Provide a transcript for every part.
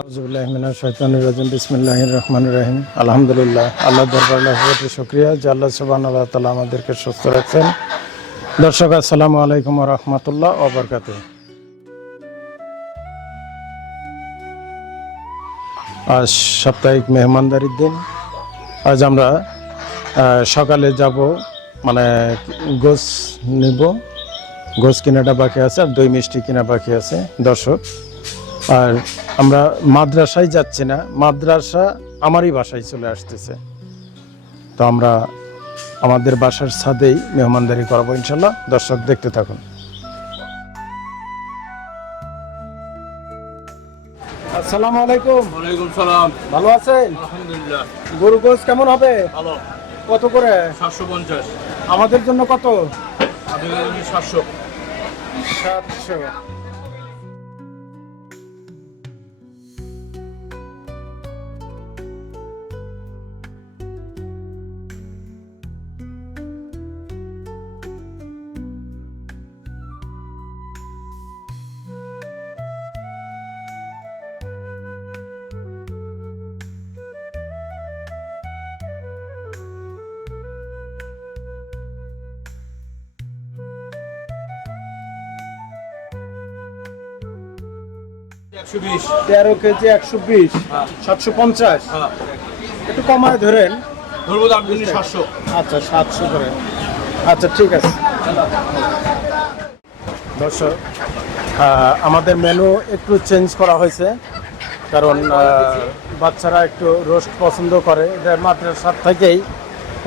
আউজুবিল্লাহমিনা শৈতানুর রাজিম রহমান রহিম। আলহামদুলিল্লাহ, আল্লাহ দরবার শুক্রিয়া, যে আল্লাহ সুবান আল্লাহ তালা আমাদেরকে সুস্থ রাখছেন। দর্শক, আসসালামু আলাইকুম রহমতুল্লাহ ওবরকাত আজ সাপ্তাহিক মেহমানদারির দিন। আজ আমরা সকালে যাব মানে গোস নিব। গোস কেনাটা বাকি আছে আর দই মিষ্টি কেনা বাকি আছে। দর্শক আর আমরা মাদ্রাসায় যাচ্ছি না মাদ্রাসা আমারই বাসায় চলে আসতেছে। তো আমরা আমাদের বাসার ছাদেই মেহমানদারি করব ইনশাল্লাহ। দর্শক দেখতে থাকুন। আসসালামু আলাইকুম। ওয়ালাইকুম সালাম। ভালো আছেন? আলহামদুলিল্লাহ। গরু গোস কেমন হবে? ভালো। কত করে? সাতশো পঞ্চাশ। আমাদের জন্য কত? সাতশো। তেরো কেজি একশো বিশ সাতশো পঞ্চাশ। হ্যাঁ। একটু কমায় ধরেন। ধরবো দাম সাতশো। আচ্ছা সাতশো করে আচ্ছা ঠিক আছে। দর্শক আমাদের মেনু একটু চেঞ্জ করা হয়েছে। কারণ বাচ্চারা একটু রোস্ট পছন্দ করে। এটা মাদ্রাসার থেকেই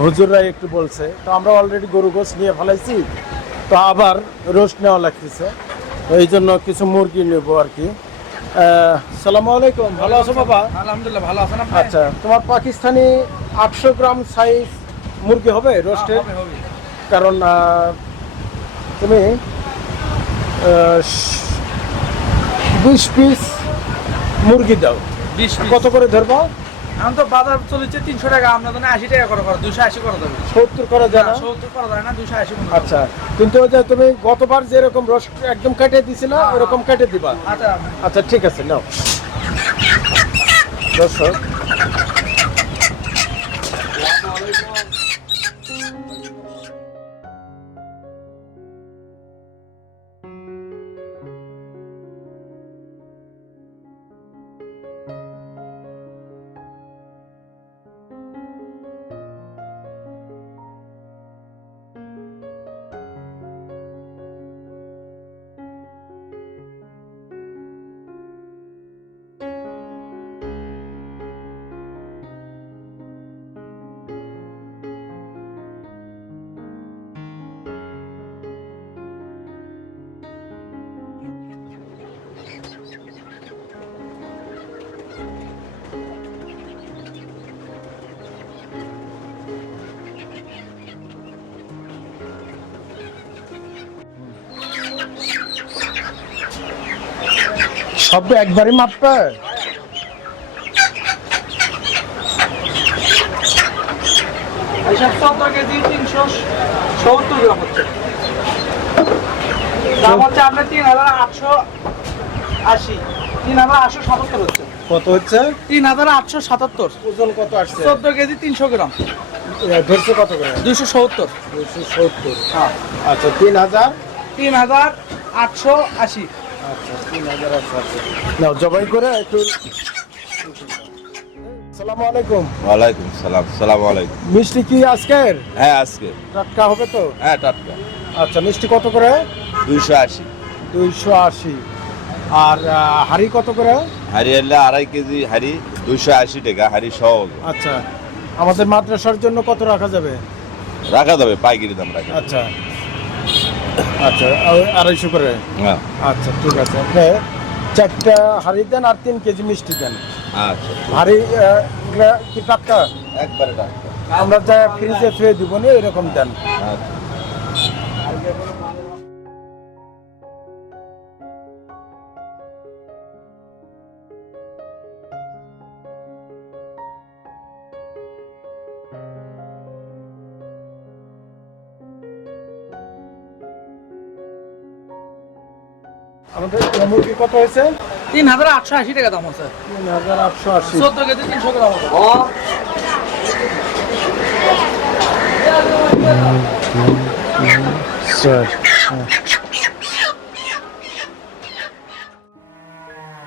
হুজুররা একটু বলছে। তো আমরা অলরেডি গরু গোস নিয়ে ফেলাইছি। তো আবার রোস্ট নেওয়া লাগতেছে। এই জন্য কিছু মুরগি নেব আর কি। সালামু আলাইকুম। ভালো আছো বাবা? আলহামদুলিল্লাহ ভালো আছেন আচ্ছা তোমার পাকিস্তানি আটশো গ্রাম সাইজ মুরগি হবে হবে কারণ তুমি বিশ পিস মুরগি দাও। কত করে ধরবো? এখন তো বাজার চলেছে তিনশো টাকা আপনার জন্য আশি টাকা করে করো দুশো আশি করে দেবে। সত্তর করা যায় না? সত্তর করা যায় না দুশো আশি আচ্ছা কিন্তু ওই যে তুমি গতবার যেরকম রস একদম কেটে দিছিল ওরকম কেটে দিবা। আচ্ছা। আচ্ছা ঠিক আছে নাও। দর্শক আটশো সাতাত্তর হচ্ছে। কত হচ্ছে? তিন হাজার আটশো সাতাত্তর। ওজন কত আসছে? চোদ্দ কেজি তিনশো গ্রাম। ধরছে কত করে? দুশো সত্তর। দুশো সত্তর। হ্যাঁ। আচ্ছা তিন হাজার? তিন হাজার আটশো আশি। আচ্ছা নাও জবাই করে একটু। সালামু আলাইকুম। ওয়ালাইকুম সালাম সালাম আলাইকুম। মিষ্টি কি আজকের? হ্যাঁ আজকে। টাটকা হবে তো? হ্যাঁ টাটকা। আচ্ছা মিষ্টি কত করে? দুইশো আশি। দুইশো আশি। আর হাড়ি কত করে? হাড়ি আড়াই কেজি হাড়ি দুইশো আশি টাকা হাড়ি সহ আচ্ছা। আমাদের মাদ্রাসার জন্য কত রাখা যাবে? রাখা যাবে পাইকারি দাম রাখা আচ্ছা। আচ্ছা আড়াইশো করে? হ্যাঁ আচ্ছা ঠিক আছে। আপনি চারটা হাড়ি দেন আর তিন কেজি মিষ্টি দেন। আচ্ছা। হাড়ি কি টাটকা একবারে টাটকা আমরা যা ফ্রিজে থুয়ে দিব না এরকম দেন। আচ্ছা। কত হয়েছে? তিন হাজার আটশো আশি টাকা দাম আছে। তিন হাজার আটশো আশি। চোদ্দ কেজি তিনশো গ্রাম আছে।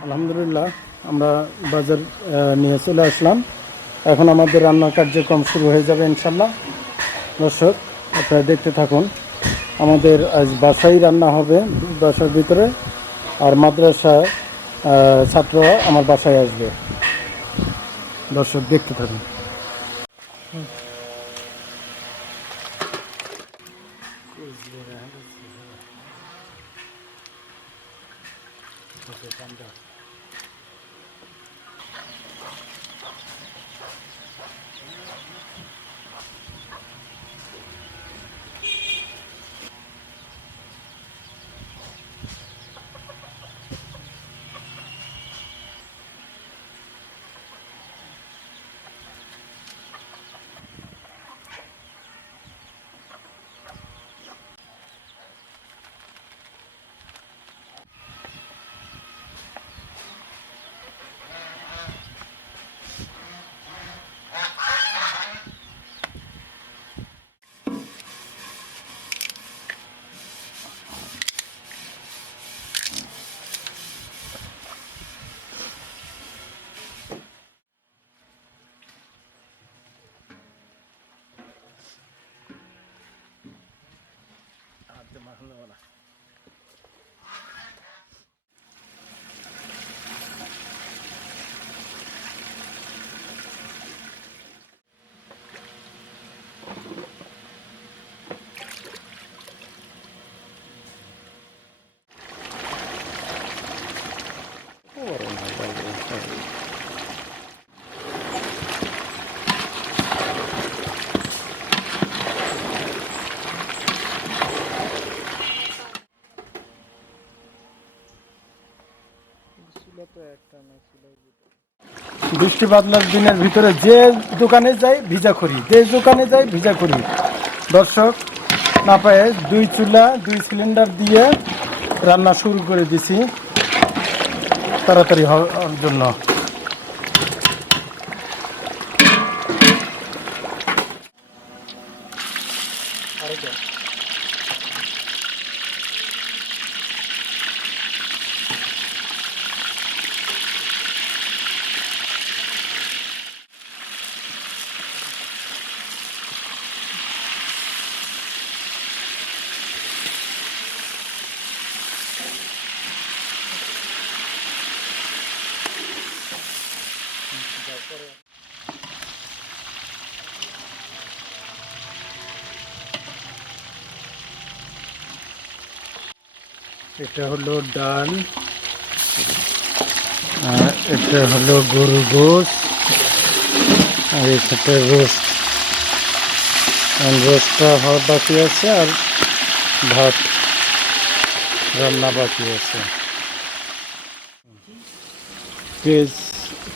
আলহামদুলিল্লাহ আমরা বাজার নিয়ে চলে আসলাম। এখন আমাদের রান্নার কার্যক্রম শুরু হয়ে যাবে ইনশাল্লাহ দর্শক আপনারা দেখতে থাকুন আমাদের আজ বাসায় রান্না হবে বাসার ভিতরে আর মাদ্রাসার ছাত্র আমার বাসায় আসবে। দর্শক দেখতে থাকুন। más una hora. বৃষ্টি বাদলার দিনের ভিতরে যে দোকানে যাই, ভিজা করি। যে দোকানে যাই, ভিজা করি। দর্শক না পায়ে দুই চুলা, দুই সিলিন্ডার দিয়ে রান্না শুরু করে দিছি। তাড়াতাড়ি হওয়ার জন্য। এটা হলো ডাল, আর এটা হলো গরু গোস আর এখানে রোস্ট। রোস্টটা হওয়া বাকি আছে আর ভাত রান্না বাকি আছে। পেঁয়াজ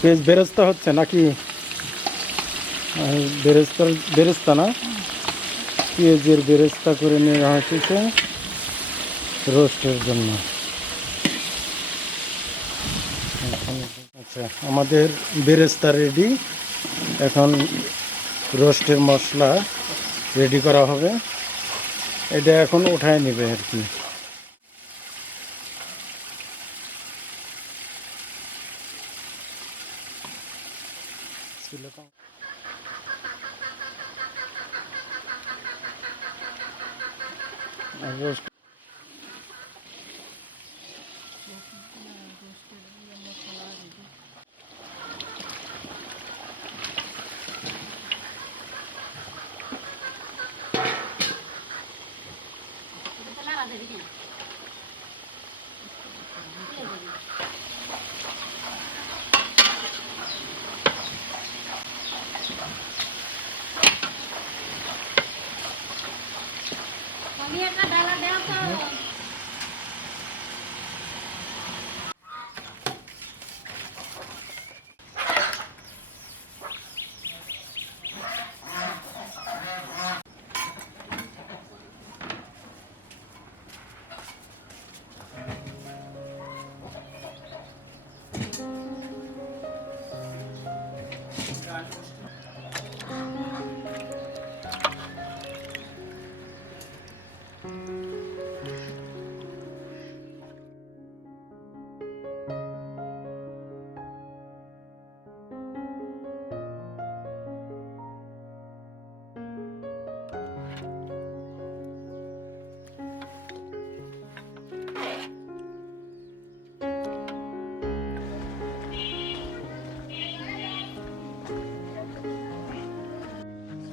পেঁয়াজ বেরেস্তা হচ্ছে নাকি? আর বেরেস্তা না? পেঁয়াজের বেরেস্তা করে নেওয়া হয়েছে। রোস্টের জন্য। আচ্ছা আমাদের বেরেস্তা রেডি। এখন রোস্টের মশলা রেডি করা হবে। এটা এখন উঠায় নেবে আর কি।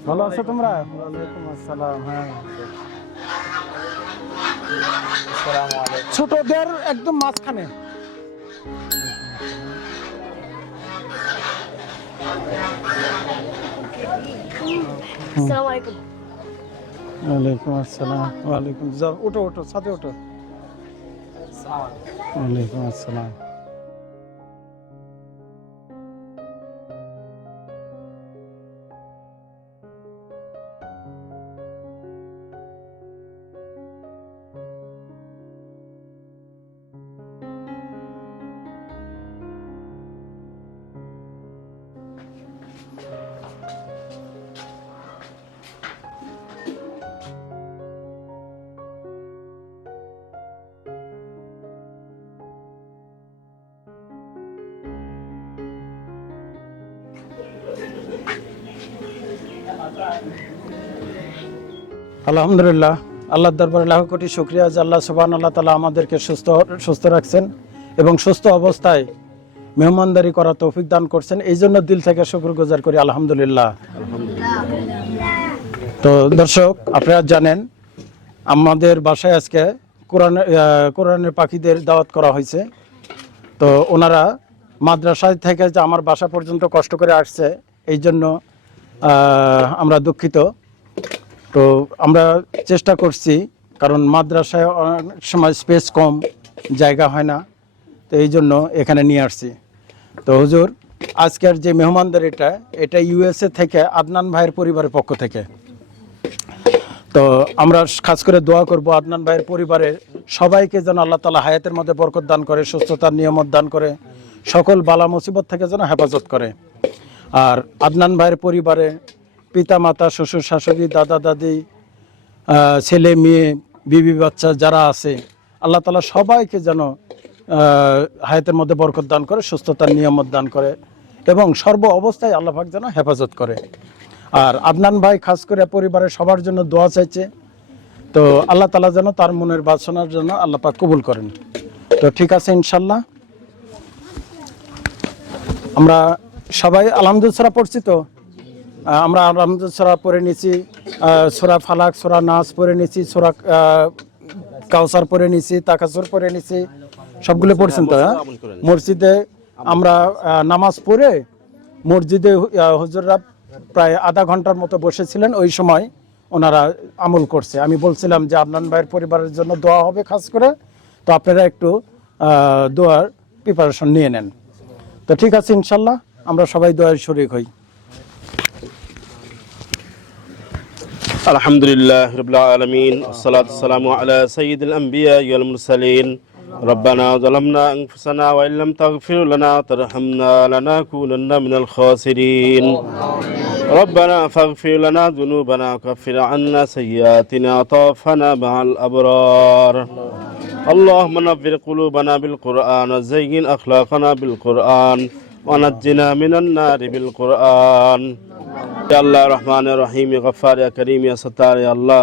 ভালো আছো তোমরা? ওয়ালাইকুম আসসালাম হ্যাঁ। ছোটদের একদম মাঝখানে। ওয়ালাইকুম আসসালাম ওয়ালাইকুম যাও ওঠো ওঠো সাথে ওঠো। ওয়ালাইকুম আসসালাম। আলহামদুলিল্লাহ, আল্লাহর দরবারে লাখ কোটি শুক্রিয়া যে আল্লাহ সুবহান আল্লাহ তালা আমাদেরকে সুস্থ সুস্থ রাখছেন এবং সুস্থ অবস্থায় মেহমানদারি করা তৌফিক দান করছেন। এই জন্য দিল থেকে শুক্র গুজার করি, আলহামদুলিল্লাহ। তো দর্শক, আপনারা জানেন, আমাদের বাসায় আজকে কোরআন কোরআনের পাখিদের দাওয়াত করা হয়েছে। তো ওনারা মাদ্রাসায় থেকে যে আমার বাসা পর্যন্ত কষ্ট করে আসছে, এই জন্য আমরা দুঃখিত। তো আমরা চেষ্টা করছি, কারণ মাদ্রাসায় অনেক সময় স্পেস কম, জায়গা হয় না, তো এই জন্য এখানে নিয়ে আসছি। তো হুজুর, আজকের যে মেহমানদারিটা এটা ইউএসএ থেকে আদনান ভাইয়ের পরিবারের পক্ষ থেকে। তো আমরা খাস করে দোয়া করব আদনান ভাইয়ের পরিবারের সবাইকে যেন আল্লাহ তালা হায়াতের মধ্যে বরকত দান করে, সুস্থতার নিয়মত দান করে, সকল বালা মুসিবত থেকে যেন হেফাজত করে। আর আদনান ভাইয়ের পরিবারে পিতা মাতা শ্বশুর শাশুড়ি, দাদা, দাদি ছেলে, মেয়ে, বিবি, বাচ্চা যারা আছে, আল্লাহ তালা সবাইকে যেন হায়াতের মধ্যে বরকত দান করে, সুস্থতার নিয়মত দান করে এবং সর্ব অবস্থায় আল্লাহ পাক যেন হেফাজত করে। আর আদনান ভাই খাস করে পরিবারের সবার জন্য দোয়া চাইছে। তো আল্লাহ তালা যেন তার মনের বাসনার জন্য আল্লাহ পাক কবুল করেন। তো ঠিক আছে ইনশাল্লাহ। আমরা সবাই আলহামদুলিল্লাহ পড়ছি তো? আমরা আলহামদুলিল্লাহ পড়ে নিয়েছি আহ, সোরা ফালাক সোরা নাচ পড়ে নিয়েছি সোরা কাউসার পড়ে নিয়েছি তাকাসুর পড়ে নিয়েছি সবগুলো পড়ছেন তো হ্যাঁ? মসজিদে আমরা নামাজ পড়ে মসজিদে হুজুররা প্রায় আধা ঘণ্টার মতো বসেছিলেন ওই সময় ওনারা আমল করছে। আমি বলছিলাম যে আদনান ভাইয়ের পরিবারের জন্য দোয়া হবে খাস করে তো আপনারা একটু দোয়ার প্রিপারেশন নিয়ে নেন। তো ঠিক আছে ইনশাল্লাহ। আমরা সবাই দোয়ার শরিক হই الحمد لله رب العالمين والصلاة والسلام على سيد الأنبياء والمرسلين ربنا ظلمنا أنفسنا وإن لم تغفر لنا وترحمنا لنكونن من الخاسرين ربنا فاغفر لنا ذنوبنا وكفر عنا سيئاتنا وتوفنا مع الأبرار اللهم نفر قلوبنا بالقرآن وزين أخلاقنا بالقرآن ونجنا من النار بالقرآن يا الله الرحمن الرحيم يا غفار يا كريم يا ستار يا الله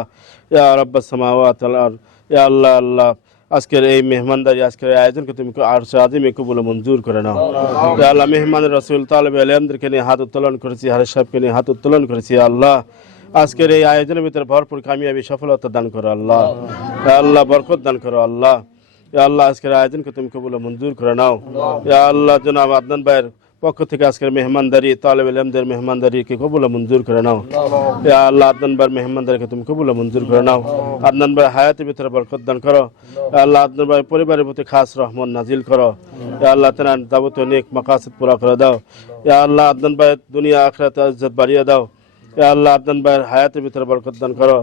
يا رب السماوات والأرض يا الله الله আজকের এই মেহমানদারি আজকের এই আয়োজনকে তুমি আরশ আদিমে কবুল মঞ্জুর করে নাও ইয়া আল্লাহ মেহমান রসুল তালেব আলমদেরকে নিয়ে হাত উত্তোলন করেছি হারেস সাহেবকে নিয়ে হাত উত্তোলন করেছি ইয়া আল্লাহ আজকের এই আয়োজনের ভিতরে ভরপুর কামিয়াবি সফলতা দান করো আল্লাহ ইয়া আল্লাহ বরকত দান করো আল্লাহ ইয়া আল্লাহ, আজকের আয়োজনকে তুমি কবুল মঞ্জুর করে নাও। আল্লাহ, জনাব আদনান ভাইয়ের পক্ষ থেকে আজকের মেহমানদারি, তালেব আলমদের মেহমানদারিকে কবুল মঞ্জুর করে নাও। ইয়া আল্লাহ, আদনান ভাইয়ের মেহমানদারিকে তুমি কবুল মঞ্জুর করে নাও। আদনান ভাই হায়াতের ভিতরে বরকত দান করো। আল্লাহ, আদনান ভাই পরিবারের প্রতি খাস রহমান নাজিল করো। ইয়া আল্লাহ, তেনার যাবতীয় নেক মাকাসিদ পুরা করে দাও। ইয়া আল্লাহ, আদনান ভাই দুনিয়া আখরাতে ইজ্জত বাড়িয়ে দাও। ইয়া আল্লাহ, আদনান ভাইয়ের হায়াতের ভিতরে বরকত দান করো।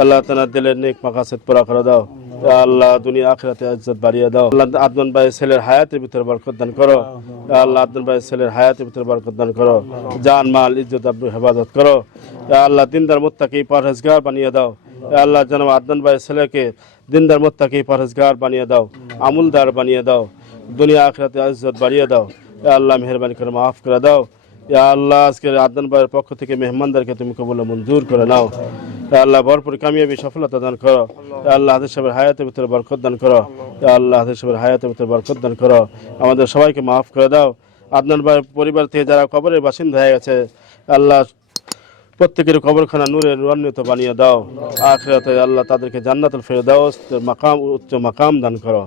আল্লাহ, তেনার দিলের নেক মাকাসিদ পুরা করে দাও। আল্লাহ দুনিয়া আখরাতে ইজ্জত বাড়িয়ে দাও। আল্লাহ আদনান ভাই ছেলের হায়াতের ভিতরে বরকত দান করো। আল্লাহ। আদনান ভাই ছেলের হায়াতের ভিতরে বরকত দান করো। জান মাল ইজ্জত আব্রু হেফাজত করো। আল্লাহ দিনদার মুত্তাকি পরহেজগার বানিয়ে দাও। আল্লাহ। জনাব আদনান ভাই ছেলেকে দিনদার মুত্তাকি পরহেজগার বানিয়ে দাও। আমুলদার বানিয়ে দাও। দুনিয়া আখরাতে ইজ্জত বাড়িয়ে দাও। আল্লাহ মেহরবানি করে মাফ করে দাও। আল্লাহ আজকের আদনান ভাইয়ের পক্ষ থেকে মেহমানদারকে তুমি কবুল মঞ্জুর করে নাও। আল্লাহ ভরপুর কামিয়াবি সফলতা দান করো। আল্লাহ হাদিস সাহেবের হায়াতের ভিতরে বরকত দান করো। আল্লাহ হাদিস সাহেবের হায়াতের ভিতরে বরকত দান করো। আমাদের সবাইকে মাফ করে দাও। ভাইয়ের পরিবার থেকে যারা কবরের বাসিন্দা হয়ে গেছে, আল্লাহ প্রত্যেকের কবরখানা নূরের রুয়ান্বিত বানিয়ে দাও। আখিরাতে আল্লাহ তাদেরকে জান্নাতুল ফেরদাউস মাকাম উচ্চ মাকাম দান করো।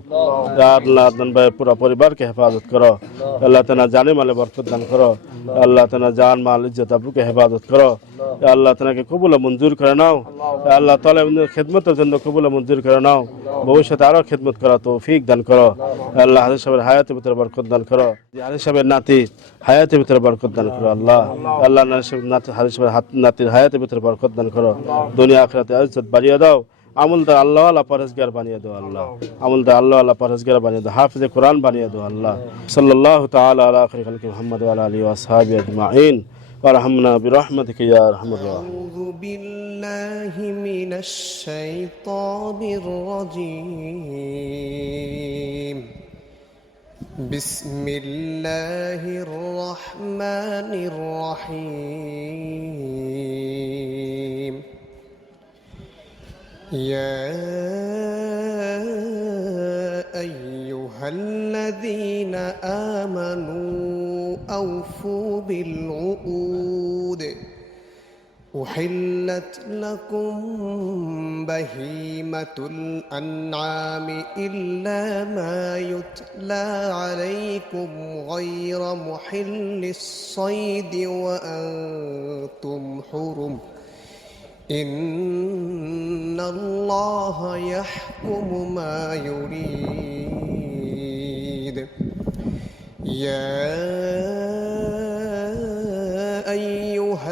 আল্লাহ। ভাই পুরো পরিবারকে হেফাজত করো। আল্লাহ। তেনা জানে মালে বরকত দান করো। আল্লাহ। তেনা জান মাল ইজ্জত আবুকে হেফাজত করো। আল্লাহ। তেনাকে কবুল মঞ্জুর করে নাও। আল্লাহ। তাআলা খেদমতের জন্য কবুল মঞ্জুর করে নাও। ভবিষ্যতে আরও খেদমত করা তৌফিক দান করো। আল্লাহ। হাজির সাহেবের হায়াতের ভিতরে বরকত দান করো। হাদিস সাহেবের নাতি হায়াতের ভিতরে বরকত দান করো আল্লাহ আল্লাহ হাদিস সাহেবের নাতি হাদিস সাহেবের হাত নাতির হায়াতের ভিতরে বরকত দান করো দুনিয়া আখিরাতে ইজ্জত বাড়িয়ে দাও আমলদার আল্লাহ আল্লাহ পরেজগার বানিয়ে দাও আল্লাহ আমলদার আল্লাহ আল্লাহ পরেজগার বানিয়ে দাও হাফিজে কোরআন বানিয়ে দাও আল্লাহ সাল্লাল্লাহু তাআলা আলা আখিরি খালকি মুহাম্মদ ওয়া আলা আলিহি ওয়া আসহাবি আজমাইন وارحمنا برحمتك يا ارحم الراحمين أعوذ بالله من الشيطان الرجيم بسم الله الرحمن الرحيم. يا أيها الذين آمنوا أوفوا بالعقود. أحلت لكم بهيمة الأنعام إلا ما يتلى عليكم غير محل الصيد وأنتم حرم. إن الله يحكم ما يريد. يا أيها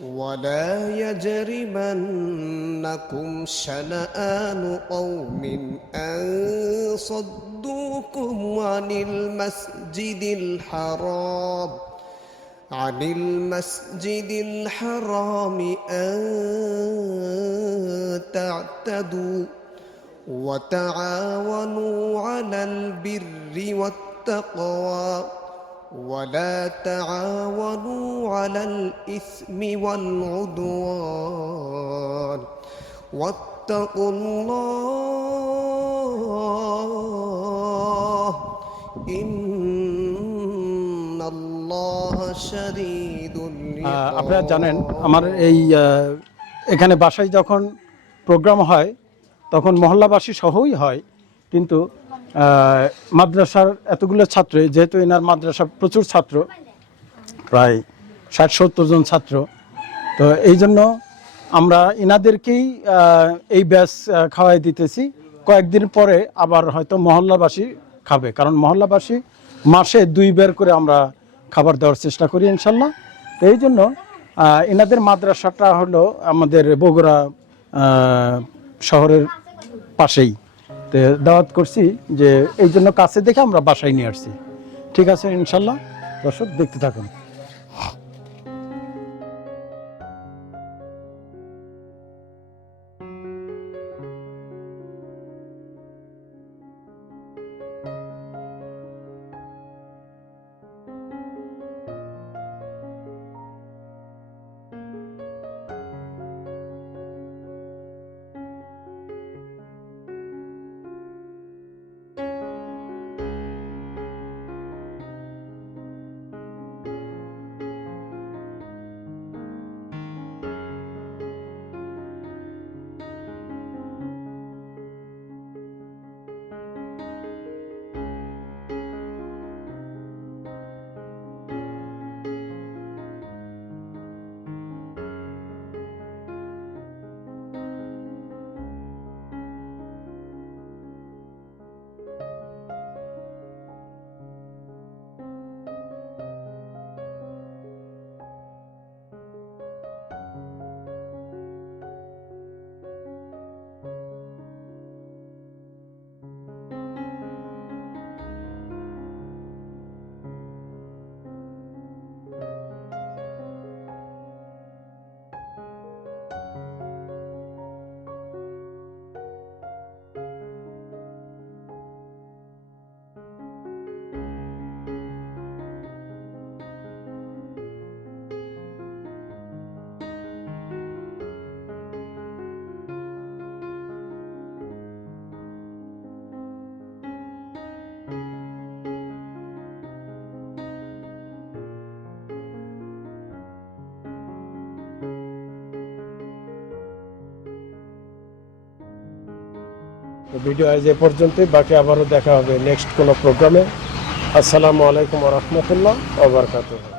ولا يجرمنكم شنآن قوم أن صدوكم عن المسجد الحرام عن المسجد الحرام أن تعتدوا وتعاونوا على البر والتقوى. ولا تعاونوا على الإثم والعدوان واتقوا الله إن الله شديد আহ, আপনারা জানেন আমার এই আহ, এখানে বাসায় যখন প্রোগ্রাম হয় তখন মহল্লাবাসী সহই হয় কিন্তু আহ, মাদ্রাসার এতগুলো ছাত্র, যেহেতু এনার মাদ্রাসা প্রচুর ছাত্র, প্রায় ষাট, সত্তর জন ছাত্র, তো এই জন্য আমরা এনাদেরকেই এই ব্যাস খাওয়াই দিতেছি। কয়েকদিন পরে আবার হয়তো মহল্লাবাসী খাবে, কারণ মহল্লাবাসী মাসে দুই বের করে আমরা খাবার দেওয়ার চেষ্টা করি, ইনশাল্লাহ। তো এই জন্য এনাদের মাদ্রাসাটা হলো আমাদের বগুড়া শহরের পাশেই। দাওয়াত করছি যে, এই জন্য কাছে দেখে আমরা বাসায় নিয়ে আসছি। ঠিক আছে, ইনশাল্লাহ। দর্শক, দেখতে থাকুন। ভিডিও আজ এ পর্যন্তই। বাকি আবারও দেখা হবে নেক্সট কোনো প্রোগ্রামে। আসসালামু আলাইকুম রহমতুল্লাহ ওবরকাতুহ